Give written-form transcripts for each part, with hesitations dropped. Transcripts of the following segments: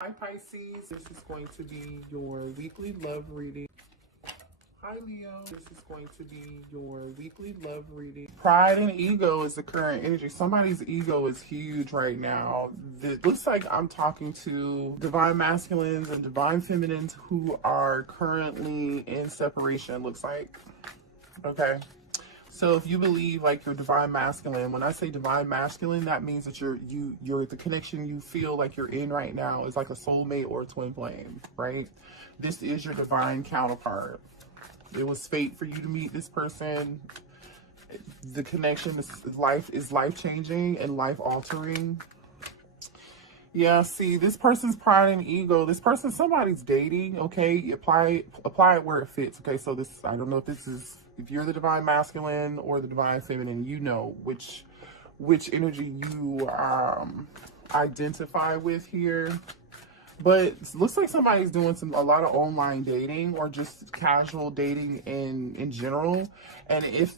Hi Pisces, this is going to be your weekly love reading. Hi Leo, this is going to be your weekly love reading. Pride and ego is the current energy. Somebody's ego is huge right now. It looks like I'm talking to divine masculines and divine feminines who are currently in separation, looks like. Okay. So if you believe like you're divine masculine, when I say divine masculine, that means that you're the connection you feel like you're in right now is like a soulmate or a twin flame, right? This is your divine counterpart. It was fate for you to meet this person. The connection is life changing and life altering. Yeah, see, this person's pride and ego. This person, somebody's dating. Okay, apply it where it fits. Okay, so this, I don't know if you're the divine masculine or the divine feminine. You know which energy you identify with here. But it looks like somebody's doing a lot of online dating or just casual dating in general. And if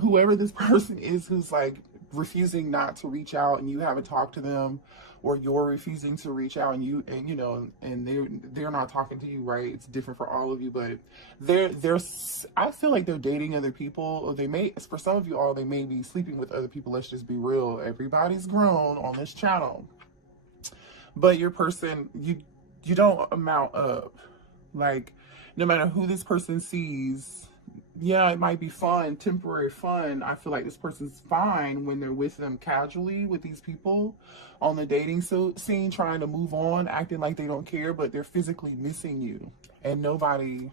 whoever this person is who's like refusing not to reach out and you haven't talked to them, or you're refusing to reach out and they're not talking to you, right? It's different for all of you, but I feel like they're dating other people, or for some of you all, they may be sleeping with other people. Let's just be real. Everybody's grown on this channel. But your person, you don't amount up. Like, no matter who this person sees, yeah, it might be fun, temporary fun. I feel like this person's fine when they're with them casually with these people on the dating scene, trying to move on, acting like they don't care, but they're physically missing you. And nobody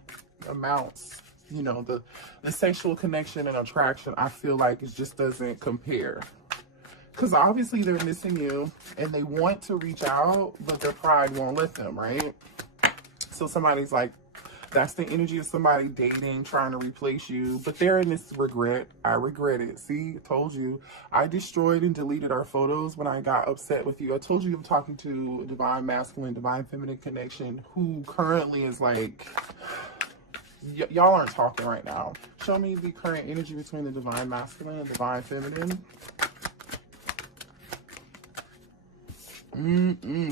amounts, the sexual connection and attraction, I feel like it just doesn't compare. Because obviously they're missing you and they want to reach out, but their pride won't let them, right? So somebody's like, that's the energy of somebody dating, trying to replace you. But they're in this regret. I regret it. See, I told you. I destroyed and deleted our photos when I got upset with you. I told you I'm talking to a divine masculine, divine feminine connection who currently is like, y'all aren't talking right now. Show me the current energy between the divine masculine and divine feminine.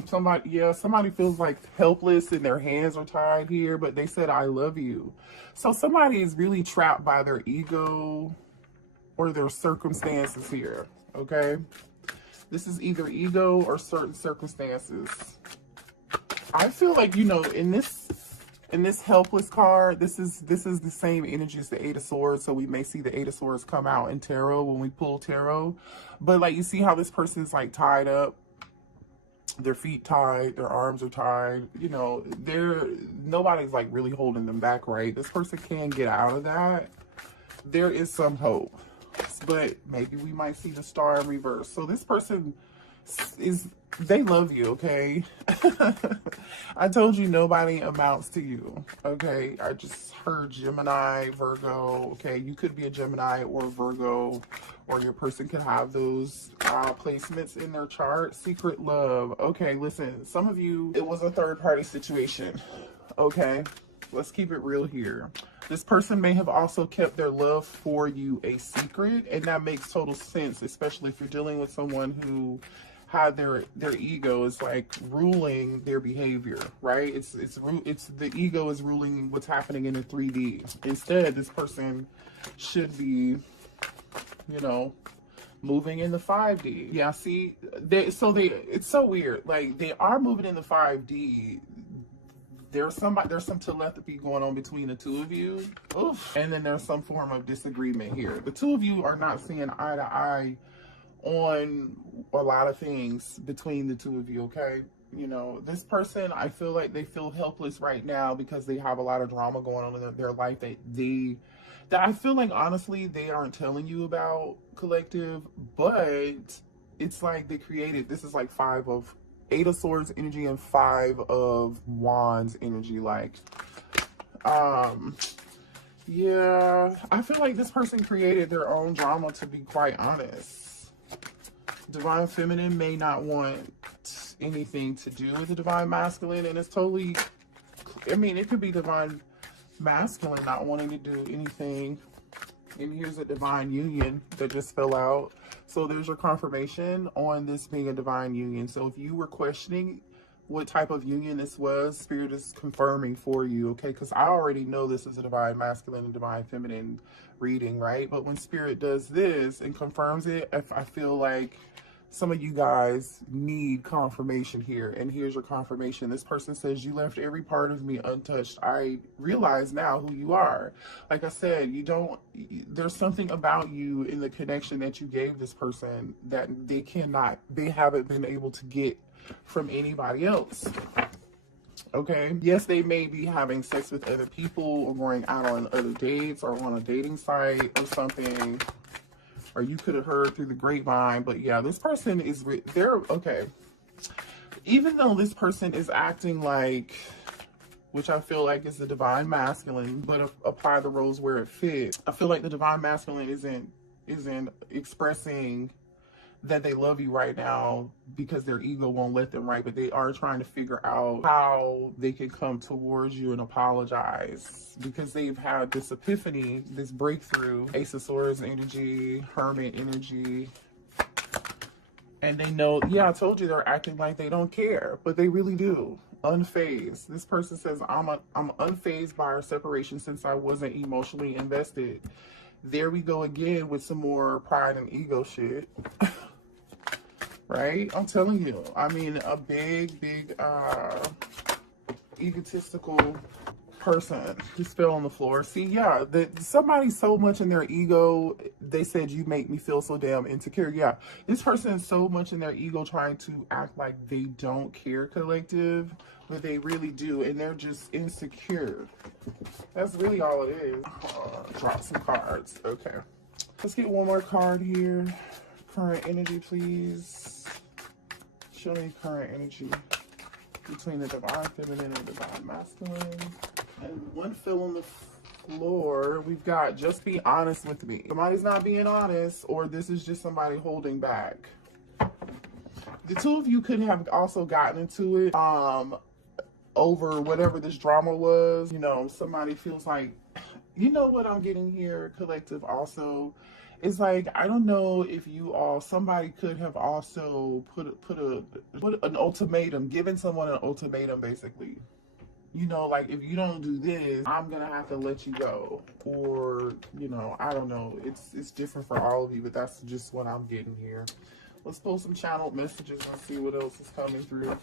Somebody feels like helpless and their hands are tied here, but they said, I love you. So somebody is really trapped by their ego or their circumstances here, okay? This is either ego or certain circumstances. I feel like, in this helpless card, this is the same energy as the Eight of Swords, so we may see the Eight of Swords come out in tarot when we pull tarot. But like, you see how this person's like tied up, their feet tied, their arms are tied, nobody's like really holding them back, right? This person can get out of that. There is some hope, but maybe we might see the star in reverse. So this person they love you, okay? I told you nobody amounts to you, okay? I just heard Gemini, Virgo, okay? You could be a Gemini or a Virgo, or your person could have those placements in their chart. Secret love. Okay, listen, some of you, it was a third-party situation, okay? Let's keep it real here. This person may have also kept their love for you a secret, and that makes total sense, especially if you're dealing with someone who had their ego is like ruling their behavior, right? It's the ego is ruling what's happening in the 3D. Instead, this person should be, moving in the 5D. Yeah, see, it's so weird. Like, they are moving in the 5D. There's some telepathy going on between the two of you. Oof. And then there's some form of disagreement here. The two of you are not seeing eye to eye on a lot of things between the two of you, okay? This person, I feel like they feel helpless right now because they have a lot of drama going on in their life that I feel like, honestly, they aren't telling you about, collective, but it's like they created, this is like Eight of Swords energy and Five of Wands energy, like, yeah, I feel like this person created their own drama, to be quite honest. Divine feminine may not want anything to do with the divine masculine, and it's totally, it could be divine masculine not wanting to do anything. And here's a divine union that just fell out. So there's your confirmation on this being a divine union. So if you were questioning what type of union this was, Spirit is confirming for you, okay? Because I already know this is a divine masculine and divine feminine reading, right? But when Spirit does this and confirms it, I feel like some of you guys need confirmation here, and here's your confirmation. This person says, you left every part of me untouched. I realize now who you are. Like I said, there's something about you in the connection that you gave this person that they haven't been able to get from anybody else. Okay, yes, they may be having sex with other people or going out on other dates or on a dating site or something, or you could have heard through the grapevine. But yeah, this person is okay. Even though this person is acting like, which I feel like is the divine masculine, but apply the roles where it fits. I feel like the divine masculine isn't expressing that they love you right now because their ego won't let them, right? But they are trying to figure out how they can come towards you and apologize because they've had this epiphany, this breakthrough, Ace of Swords energy, Hermit energy. And they know, yeah, I told you they're acting like they don't care, but they really do. Unfazed. This person says, I'm unfazed by our separation since I wasn't emotionally invested. There we go again with some more pride and ego shit. Right? I'm telling you. I mean, a big egotistical person just fell on the floor. See, yeah, somebody's so much in their ego. They said, you make me feel so damn insecure. Yeah, this person is so much in their ego trying to act like they don't care, collective, but they really do, and they're just insecure. That's really all it is. Drop some cards. Okay, let's get one more card here. Current energy, please. Show me current energy between the divine feminine and divine masculine. And one fell on the floor. We've got, just be honest with me. Somebody's not being honest, or this is just somebody holding back. The two of you could have also gotten into it over whatever this drama was. You know, somebody feels like, you know what I'm getting here, collective, also. It's like, I don't know if somebody could have also put an ultimatum, given someone an ultimatum, basically. You know, like, if you don't do this, I'm gonna have to let you go. Or, you know, I don't know. It's different for all of you, but that's just what I'm getting here. Let's pull some channeled messages and see what else is coming through.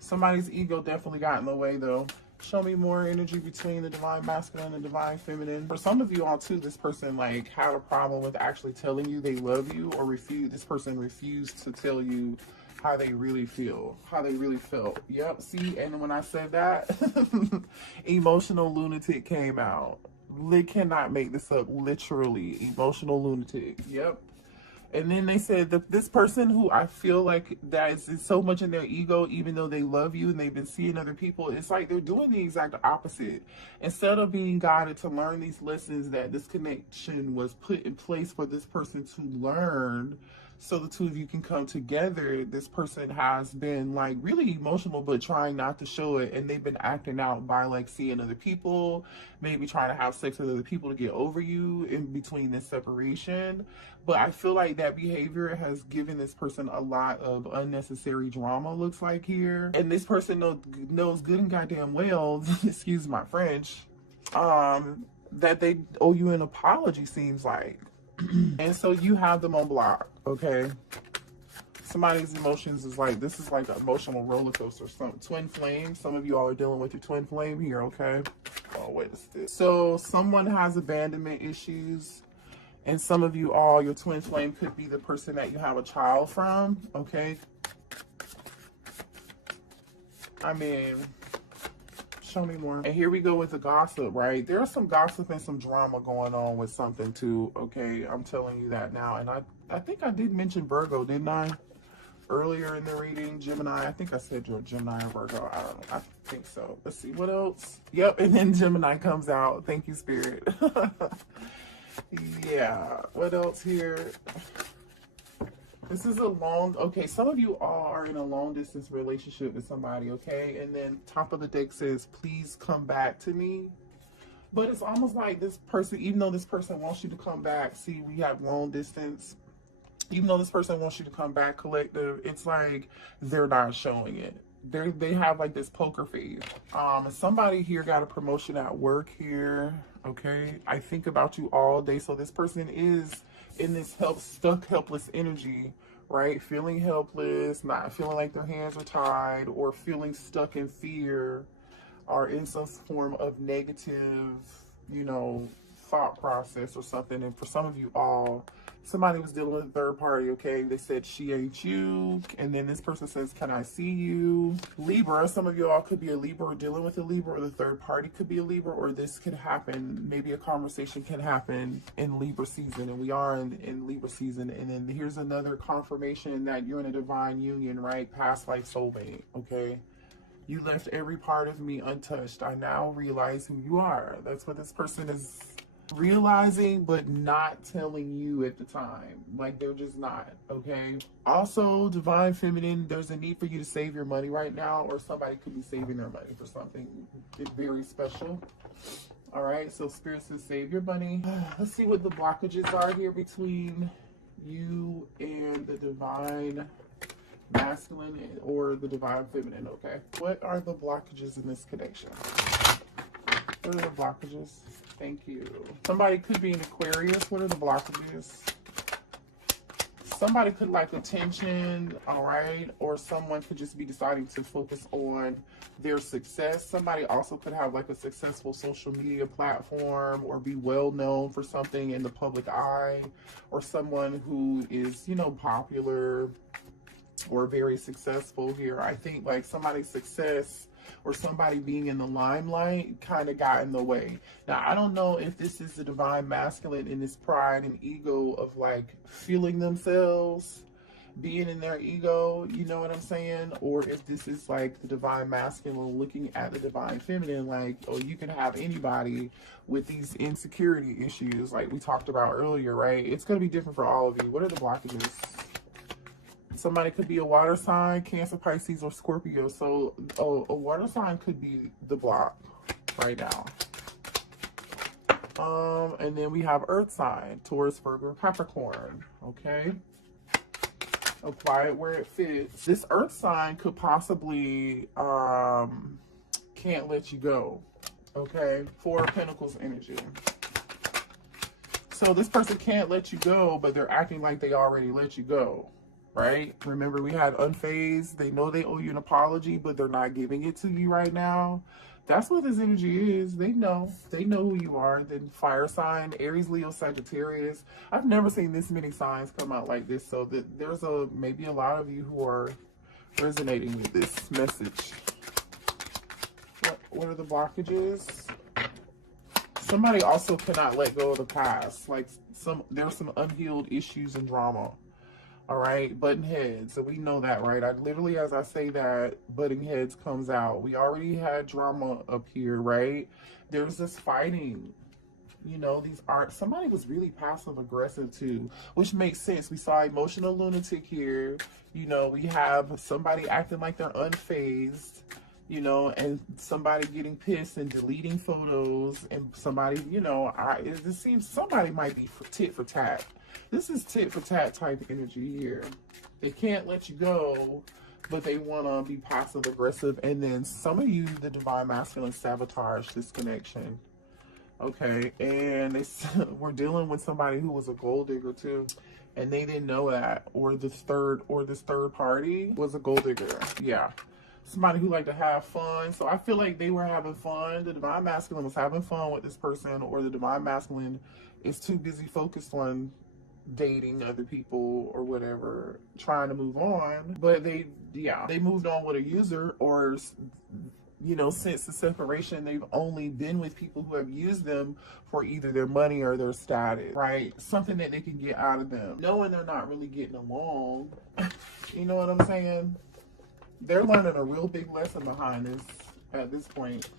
Somebody's ego definitely got in the way, though. Show me more energy between the divine masculine and divine feminine. For some of you all too, this person like had a problem with actually telling you they love you, or this person refused to tell you how they really feel, how they really felt. Yep, see, and when I said that, emotional lunatic came out. They cannot make this up, literally. Emotional lunatic. Yep. And then they said that this person who I feel like that is so much in their ego, even though they love you and they've been seeing other people, it's like they're doing the exact opposite. Instead of being guided to learn these lessons that this connection was put in place for this person to learn, so the two of you can come together, this person has been like really emotional but trying not to show it, and they've been acting out by like seeing other people, maybe trying to have sex with other people to get over you in between this separation. But I feel like that behavior has given this person a lot of unnecessary drama, looks like here. And this person knows good and goddamn well, excuse my French, that they owe you an apology, seems like. And so you have them on block, okay? Somebody's emotions is like, this is like an emotional roller coaster. Some twin flame. Some of you all are dealing with your twin flame here, okay? Oh, wait a second. So someone has abandonment issues, and some of you all, your twin flame could be the person that you have a child from, okay? I mean, show me more. And here we go with the gossip, right? There's some gossip and some drama going on with something too, okay? I'm telling you that now. And I think I did mention Virgo, didn't I? Earlier in the reading, Gemini. I think I said Gemini or Virgo. I don't know. I think so. Let's see, what else? Yep, and then Gemini comes out. Thank you, Spirit. Yeah, what else here? This is a okay, some of you all are in a long distance relationship with somebody, okay? And then top of the deck says, please come back to me. But it's almost like this person, even though this person wants you to come back, see, we have long distance. Even though this person wants you to come back, collective, it's like they're not showing it. they have like this poker face. Somebody here got a promotion at work here. Okay, I think about you all day. So this person is in this stuck helpless energy, right? Feeling helpless, not feeling like their hands are tied, or feeling stuck in fear, or in some form of negative, you know, thought process or something. And for some of you all, somebody was dealing with a third party. Okay, they said she ain't you, and then this person says, can I see you? Libra, some of you all could be a Libra or dealing with a Libra, or the third party could be a Libra, or this could happen, maybe a conversation can happen in Libra season, and we are in Libra season. And then here's another confirmation that you're in a divine union, right? Past life soulmate. Okay, you left every part of me untouched. I now realize who you are. That's what this person is realizing, but not telling you at the time. Like, they're just not. Okay, also divine feminine, there's a need for you to save your money right now, or somebody could be saving their money for something very special. All right, so spirit says save your money. Let's see what the blockages are here between you and the divine masculine or the divine feminine. Okay, what are the blockages in this connection? What are the blockages? Thank you. Somebody could be an Aquarius. What are the blockages? Somebody could like attention, all right? Or someone could just be deciding to focus on their success. Somebody also could have like a successful social media platform, or be well known for something in the public eye, or someone who is, you know, popular or very successful here. I think like somebody's success or somebody being in the limelight kind of got in the way. Now, I don't know if this is the divine masculine in this pride and ego of like feeling themselves, being in their ego, you know what I'm saying? Or if this is like the divine masculine looking at the divine feminine, like, oh, you can have anybody with these insecurity issues like we talked about earlier, right? It's going to be different for all of you. What are the blockages? Somebody could be a water sign, Cancer, Pisces, or Scorpio. So a water sign could be the block right now. And then we have earth sign, Taurus, Virgo, Capricorn. Okay. Apply it where it fits. This earth sign could possibly can't let you go. Okay. Four of Pentacles energy. So this person can't let you go, but they're acting like they already let you go. Right? Remember, we had unfazed. They know they owe you an apology, but they're not giving it to you right now. That's what this energy is. They know who you are. Then fire sign, Aries, Leo, Sagittarius. I've never seen this many signs come out like this. So there's maybe a lot of you who are resonating with this message. What are the blockages? Somebody also cannot let go of the past. Like there's some unhealed issues and drama. All right, butting heads. So we know that, right? I literally, as I say that, butting heads comes out. We already had drama up here, right? There's this fighting. You know, somebody was really passive aggressive too, which makes sense. We saw emotional lunatic here. You know, we have somebody acting like they're unfazed, you know, and somebody getting pissed and deleting photos, and somebody, you know, it seems somebody might be tit for tat. This is tit for tat type energy here. They can't let you go, but they want to be passive aggressive. And then some of you, the divine masculine, sabotage this connection. Okay, and we're dealing with somebody who was a gold digger too, and they didn't know that, or this third party was a gold digger. Yeah, somebody who liked to have fun. So I feel like they were having fun. The divine masculine was having fun with this person, or the divine masculine is too busy focused on dating other people or whatever, trying to move on. But they moved on with a user, or, you know, since the separation, they've only been with people who have used them for either their money or their status, right? Something that they can get out of them, knowing they're not really getting along. You know what I'm saying? They're learning a real big lesson behind this at this point.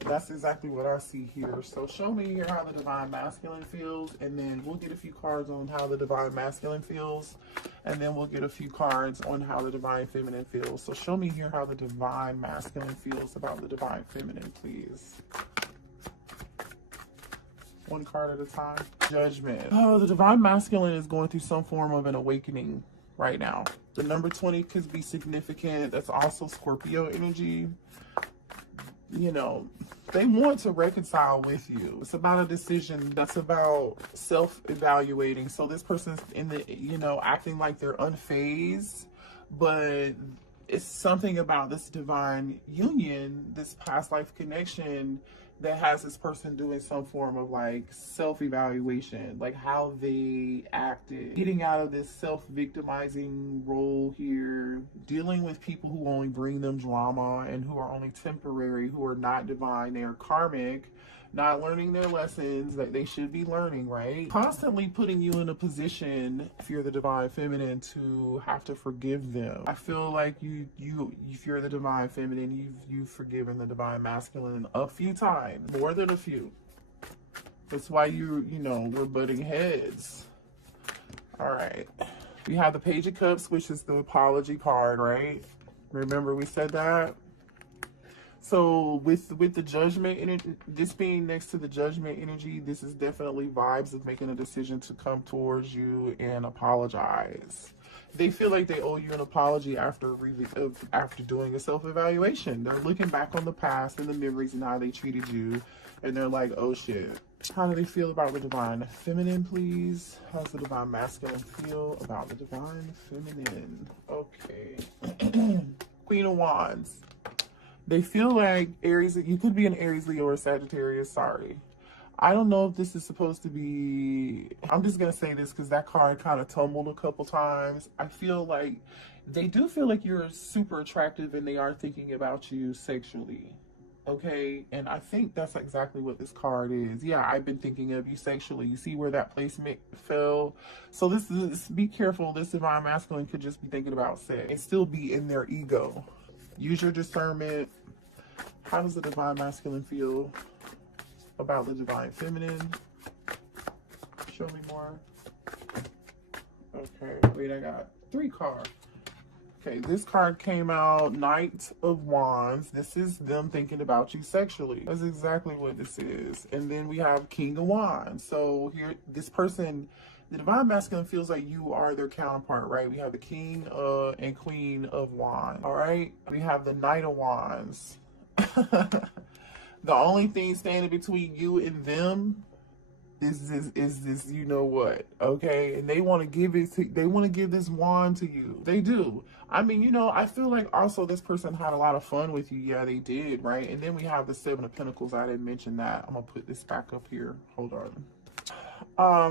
That's exactly what I see here. So show me here how the divine masculine feels, and then we'll get a few cards on how the divine masculine feels, and then we'll get a few cards on how the divine feminine feels. So show me here how the divine masculine feels about the divine feminine, please. One card at a time. Judgment. Oh, the divine masculine is going through some form of an awakening right now. The number 20 could be significant. That's also Scorpio energy. You know, they want to reconcile with you. It's about a decision. That's about self-evaluating. So this person's in the, you know, acting like they're unfazed, but it's something about this divine union, this past life connection, that has this person doing some form of like self-evaluation, like how they acted, getting out of this self-victimizing role here, dealing with people who only bring them drama and who are only temporary, who are not divine, they are karmic, not learning their lessons that they should be learning, right? Constantly putting you in a position, if you're the divine feminine, to have to forgive them. I feel like if you're the divine feminine, you've forgiven the divine masculine a few times, more than a few. That's why you know, we're butting heads. All right. We have the Page of Cups, which is the apology card, right? Remember we said that? So with the judgment energy, this being next to the judgment energy, this is definitely vibes of making a decision to come towards you and apologize. They feel like they owe you an apology after doing a self-evaluation. They're looking back on the past and the memories and how they treated you, and they're like, oh shit. How do they feel about the divine feminine, please? How's the divine masculine feel about the divine feminine? Okay. Queen of Wands. They feel like Aries, you could be an Aries, Leo, or Sagittarius, sorry. I don't know if this is supposed to be, I'm just going to say this because that card kind of tumbled a couple times. I feel like they do feel like you're super attractive and they are thinking about you sexually. Okay, and I think that's exactly what this card is. Yeah, I've been thinking of you sexually. You see where that placement fell? So this is, be careful. This divine masculine could just be thinking about sex and still be in their ego. Use your discernment. How does the divine masculine feel about the divine feminine? Show me more. Okay, wait, I got 3 cards. Okay, this card came out, Knight of Wands. This is them thinking about you sexually. That's exactly what this is. And then we have King of Wands. So here, this person, the divine masculine feels like you are their counterpart, right? We have the King and Queen of Wands, all right? We have the Knight of Wands. The only thing standing between you and them is this, you know what, okay? And they want to give it to, they want to give this wand to you. They do. I mean, you know, I feel like also this person had a lot of fun with you. Yeah, they did, right? And then we have the 7 of Pentacles. I didn't mention that. I'm gonna put this back up here. Hold on.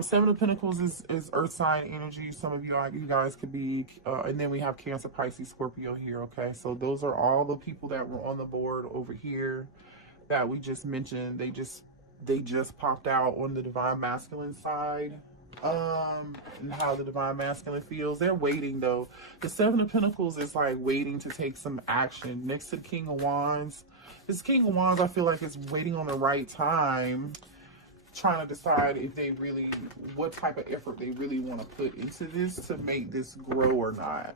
7 of Pentacles is earth sign energy. Some of you guys could be, and then we have Cancer, Pisces, Scorpio here, okay? So those are all the people that were on the board over here that we just mentioned. They just popped out on the divine masculine side. And how the divine masculine feels. They're waiting though. The 7 of Pentacles is like waiting to take some action. Next to the King of Wands, this King of Wands I feel like is waiting on the right time, trying to decide if they really, what type of effort they really want to put into this to make this grow or not.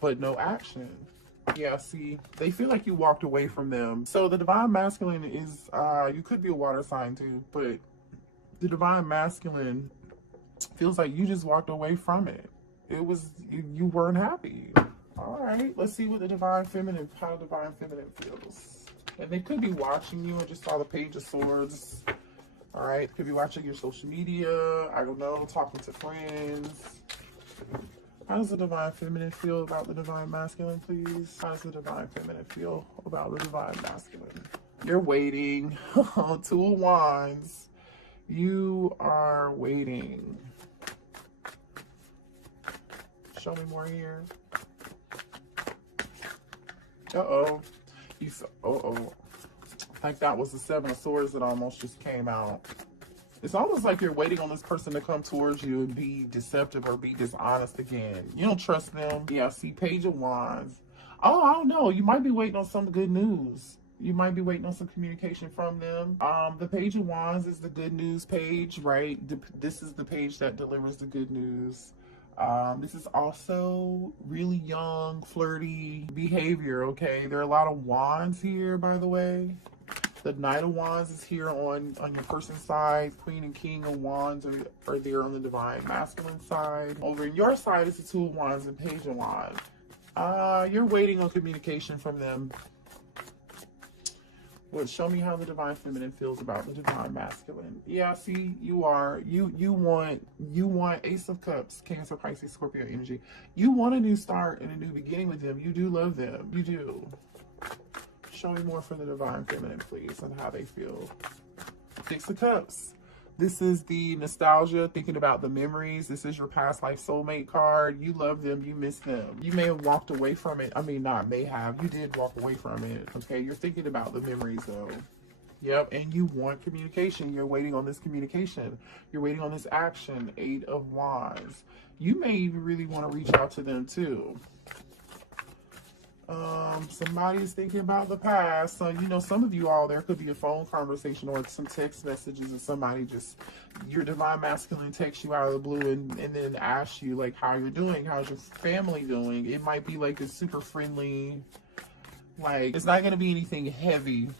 But no action. Yeah, see, they feel like you walked away from them. So the divine masculine is, you could be a water sign too, but the divine masculine feels like you just walked away from it. It was, you weren't happy. All right, let's see what the divine feminine, how the divine feminine feels. And they could be watching you. I just saw the Page of Swords. All right, could be watching your social media. I don't know, talking to friends. How does the divine feminine feel about the divine masculine, please? How does the divine feminine feel about the divine masculine? You're waiting. 2 of Wands. You are waiting. Show me more here. Uh-oh. Uh-oh. I think that was the 7 of Swords that almost just came out. It's almost like you're waiting on this person to come towards you and be deceptive or be dishonest again. You don't trust them. Yeah, see, Page of Wands. Oh, I don't know. You might be waiting on some good news. You might be waiting on some communication from them. The Page of Wands is the good news page, right? This is the page that delivers the good news. This is also really young, flirty behavior, okay? There are a lot of wands here, by the way. The Knight of Wands is here on your person's side. Queen and King of Wands are there on the divine masculine side. Over in your side is the Two of Wands and Page of Wands. You're waiting on communication from them. Well, show me how the divine feminine feels about the divine masculine. Yeah, see, you are. You want Ace of Cups, Cancer, Pisces, Scorpio energy. You want a new start and a new beginning with them. You do love them. You do. Show me more for the divine feminine, please, and how they feel. Six of Cups. This is the nostalgia, thinking about the memories. This is your past life soulmate card. You love them. You miss them. You may have walked away from it. I mean, not may have. You did walk away from it. Okay, you're thinking about the memories, though. Yep, and you want communication. You're waiting on this communication. You're waiting on this action. Eight of Wands. You may even really want to reach out to them, too. Somebody's thinking about the past. So, you know, some of you all, there could be a phone conversation or some text messages, and somebody just, your divine masculine texts you out of the blue and then asks you, like, how you're doing, how's your family doing. It might be like a super friendly, like, it's not going to be anything heavy.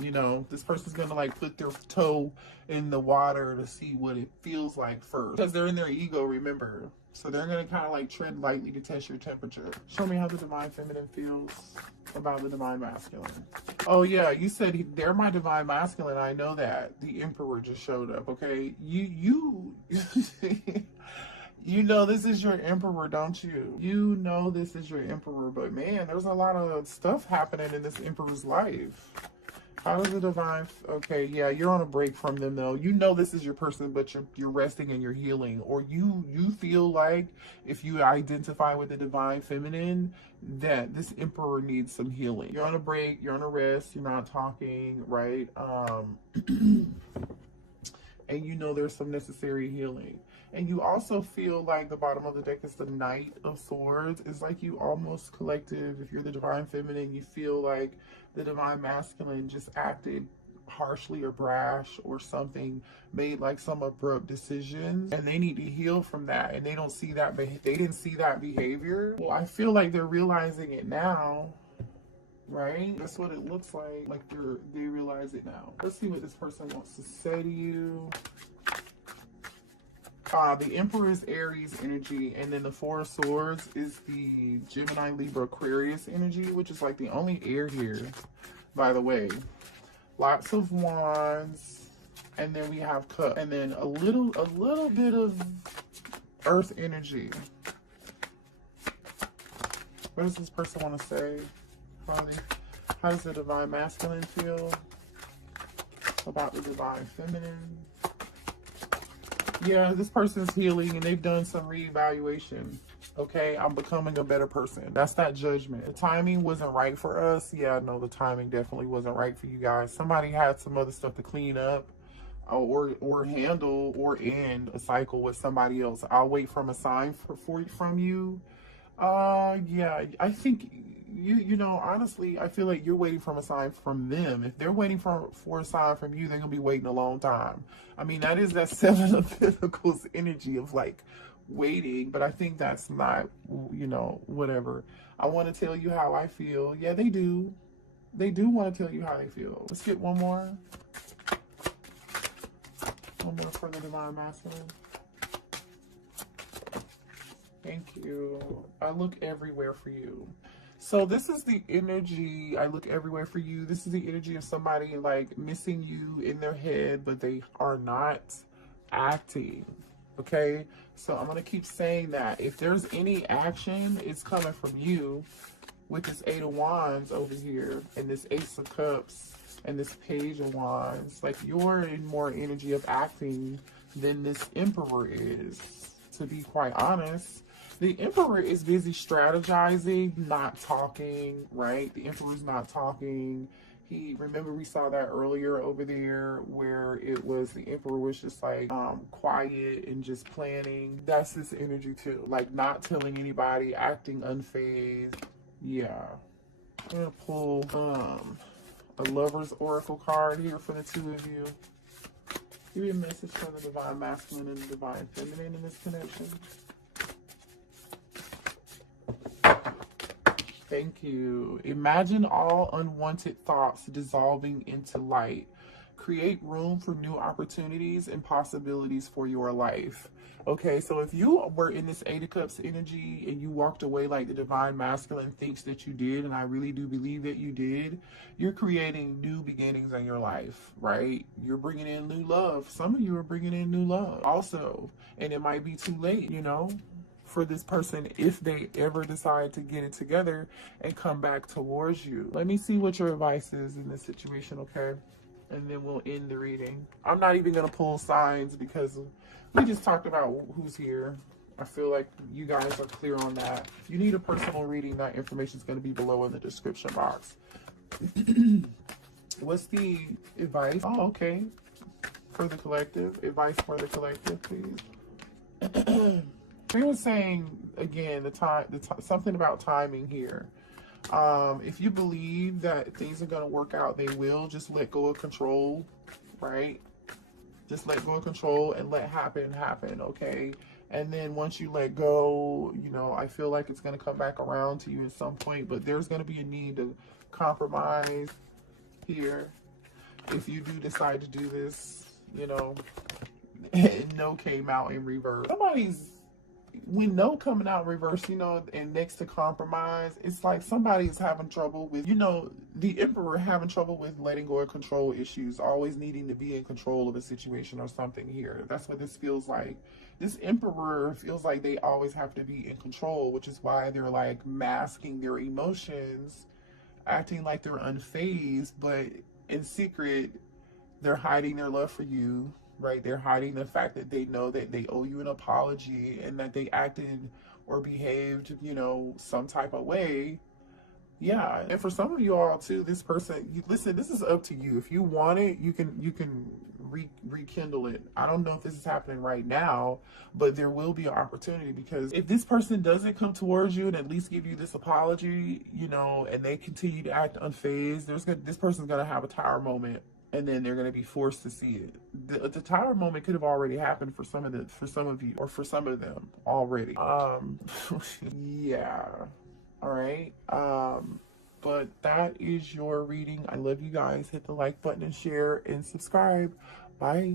You know, this person's going to like put their toe in the water to see what it feels like first, because they're in their ego, remember. So they're going to kind of like tread lightly to test your temperature. Show me how the divine feminine feels about the divine masculine. Oh yeah, you said they're my divine masculine. I know that. The Emperor just showed up, okay? You you know this is your Emperor, don't you? You know this is your Emperor, but man, there's a lot of stuff happening in this Emperor's life. How does the divine, okay, yeah, you're on a break from them though. You know this is your person, but you're resting and you're healing. Or you feel like, if you identify with the divine feminine, that this Emperor needs some healing. You're on a break, you're on a rest, you're not talking, right? And you know there's some necessary healing. And you also feel like the bottom of the deck is the Knight of Swords. It's like you almost collective, if you're the divine feminine, you feel like the divine masculine just acted harshly or brash or something, made like some abrupt decisions, and they need to heal from that, and they don't see that, they didn't see that behavior. Well, I feel like they're realizing it now, right? That's what it looks like they realize it now. Let's see what this person wants to say to you. The Emperor is Aries energy, and then the Four of Swords is the Gemini, Libra, Aquarius energy, which is like the only air here, by the way. Lots of Wands, and then we have Cup, and then a little bit of Earth energy. What does this person want to say? How does the divine masculine feel about the divine feminine? Yeah, this person's healing and they've done some reevaluation. Okay, I'm becoming a better person. That's that judgment. The timing wasn't right for us. Yeah, no, the timing definitely wasn't right for you guys. Somebody had some other stuff to clean up or handle or end a cycle with somebody else. I'll wait from a sign from you. Yeah, I think you know, honestly, I feel like you're waiting from a sign from them. If they're waiting for a sign from you, they're gonna be waiting a long time. I mean, that is that Seven of Pentacles energy of like waiting, but I think that's not, you know, whatever. I want to tell you how I feel. Yeah, they do want to tell you how they feel. Let's get one more for the divine masculine. Thank you. I look everywhere for you. So this is the energy, I look everywhere for you. This is the energy of somebody like missing you in their head, but they are not acting. Okay, so I'm going to keep saying that. If there's any action, it's coming from you with this Eight of Wands over here and this Ace of Cups and this Page of Wands. Like, you're in more energy of acting than this Emperor is, to be quite honest. The Emperor is busy strategizing, not talking, right? The Emperor's not talking. Remember we saw that earlier over there where it was the Emperor was just like quiet and just planning. That's this energy too. Like not telling anybody, acting unfazed. Yeah. I'm gonna pull a Lover's Oracle card here for the two of you. Give me a message for the divine masculine and the divine feminine in this connection. Thank you. Imagine all unwanted thoughts dissolving into light. Create room for new opportunities and possibilities for your life. Okay, so if you were in this Eight of Cups energy and you walked away like the divine masculine thinks that you did, and I really do believe that you did, you're creating new beginnings in your life, right? You're bringing in new love. Some of you are bringing in new love also, and it might be too late, you know, for this person if they ever decide to get it together and come back towards you. Let me see what your advice is in this situation, okay? And then we'll end the reading. I'm not even going to pull signs because we just talked about who's here. I feel like you guys are clear on that. If you need a personal reading, that information is going to be below in the description box. What's the advice? Oh, okay. For the collective. Advice for the collective, please. He was saying, again, something about timing here. If you believe that things are going to work out, they will. Just let go of control, right? Just let go of control and let happen, okay? And then once you let go, you know, I feel like it's going to come back around to you at some point, but there's going to be a need to compromise here. If you do decide to do this, you know, no came out in reverse. When no coming out in reverse, you know, and next to compromise, it's like somebody's having trouble with, you know, the Emperor having trouble with letting go of control issues, always needing to be in control of a situation or something here. That's what this feels like. This Emperor feels like they always have to be in control, which is why they're like masking their emotions, acting like they're unfazed, but in secret, they're hiding their love for you. Right, they're hiding the fact that they know that they owe you an apology and that they acted or behaved, you know, some type of way. Yeah, and for some of you all too, this person, listen, this is up to you. If you want it, you can rekindle it. I don't know if this is happening right now, but there will be an opportunity, because if this person doesn't come towards you and at least give you this apology, you know, and they continue to act unfazed, this person's gonna have a tower moment. And then they're going to be forced to see it. The tower moment could have already happened for some of you, or for some of them already. Yeah. All right. But that is your reading. I love you guys. Hit the like button and share and subscribe. Bye.